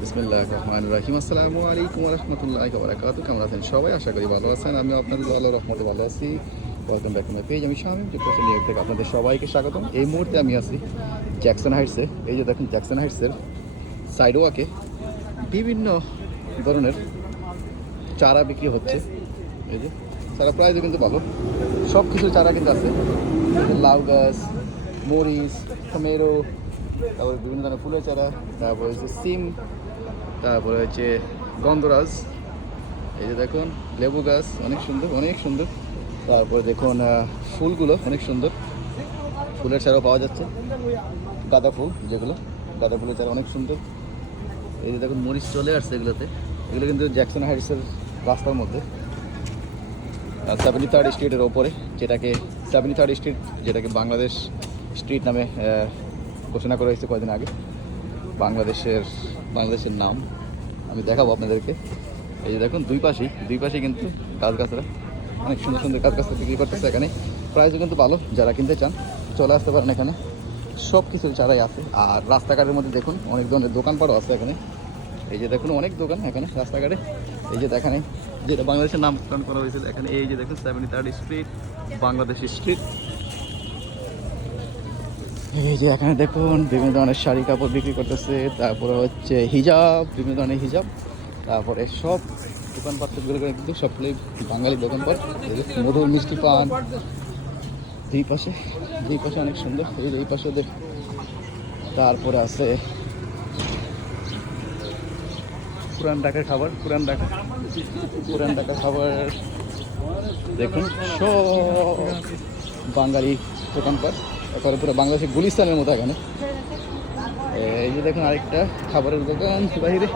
বিসমিল্লাহ রহমান রাহিম। আসসালামু আলাইকুম রহমতুল্লাহ বারাকাতু কেমন আছেন? সবাই আশা করি ভালো আছেন। আমি আপনাদের ভালো রহমতে ভালো আছি। ওয়েলকাম ব্যাক মাই পেজ আমি স্বামী যুক্তরাষ্ট্র নিউ থেকে আপনাদের সবাইকে স্বাগতম। এই মুহূর্তে আমি আছি জ্যাকসন হাইটসে এই যে দেখুন জ্যাকসন হাইটসের সাইডওয়াকে বিভিন্ন ধরনের চারা বিক্রি হচ্ছে। এই যে চারা প্রাইসও কিন্তু ভালো। সব কিছু চারা কিন্তু আছে। লাউ গাছ, মরিচ, টমেটো, তারপরে বিভিন্ন ধরনের ফুলের চারা, তারপরে সিম তারপরে হচ্ছে গন্ধরাজ, এই যে দেখুন, লেবু গাছ, অনেক সুন্দর অনেক সুন্দর। তারপরে দেখুন ফুলগুলো অনেক সুন্দর। ফুলের চারাও পাওয়া যাচ্ছে। গাঁদা ফুল যেগুলো, গাঁদা ফুলের চারা অনেক সুন্দর। এই যে দেখুন, মরিচ চলে আসছে এগুলোতে। এগুলো কিন্তু জ্যাকসন হাইটসের রাস্তার মধ্যে। সেভেন্টি থার্ড স্ট্রিটের ওপরে, যেটাকে সেভেন্টি থার্ড স্ট্রিট যেটাকে বাংলাদেশ স্ট্রিট নামে ঘোষণা করা হয়েছে কয়েকদিন আগে। বাংলাদেশের বাংলাদেশের নাম। আমি দেখাবো আপনাদেরকে। এই যে দেখুন, দুই পাশেই দুই পাশেই কিন্তু গাছ গাছরা অনেক সুন্দর সুন্দর গাছ গাছরা বিক্রি করতেছে এখানে। প্রাইসও কিন্তু ভালো, যারা কিনতে চান, চলে আসতে পারেন এখানে। সব কিছু চারাই আছে। আর রাস্তাঘাটের মধ্যে দেখুন, অনেক ধরনের দোকানপাটও আছে এখানে। এই যে দেখুন, অনেক দোকান এখানে রাস্তাঘাটে। এই যে দেখানে যেটা বাংলাদেশের নামকরণ করা হয়েছিল এখানে, এই যে দেখুন seventy third street Bangladesh street এই যে এখানে দেখুন, বিভিন্ন ধরনের শাড়ি কাপড় বিক্রি করতেছে, তারপরে হচ্ছে হিজাব, বিভিন্ন ধরনের হিজাব, তারপরে সব দোকানপাটগুলো কিন্তু সবগুলোই বাঙালি দোকানপাট মধুর মিষ্টি পান। দুই পাশে দুই পাশে অনেক সুন্দর, এই পাশে ওদের তারপরে আছে পুরান ঢাকার খাবার, পুরান ঢাকা, পুরান ঢাকার খাবার। দেখুন, সব বাঙালি দোকানপাট। তারপরে পুরো বাংলাদেশের গুলিস্তানের মতো এখানে। এই যে দেখুন আরেকটা খাবারের দোকান বাহিরে।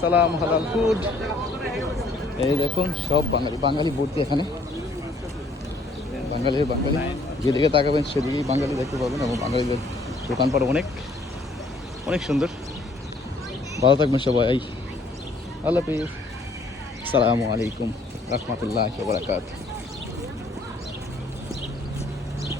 সালাম, হালাল ফুড এই দেখুন সব বাঙালি বাঙালি ভর্তি এখানে। বাঙালি বাঙালি। যেদিকে তাকাবেন সেদিকেই বাঙালি দেখতে পাবেন এবং বাঙালিদের দোকানপাট অনেক অনেক সুন্দর। ভালো থাকবেন সবাই। আল্লাহ হাফিজ। সালামু আলাইকুম রহমতুল্লাহ বারাকাত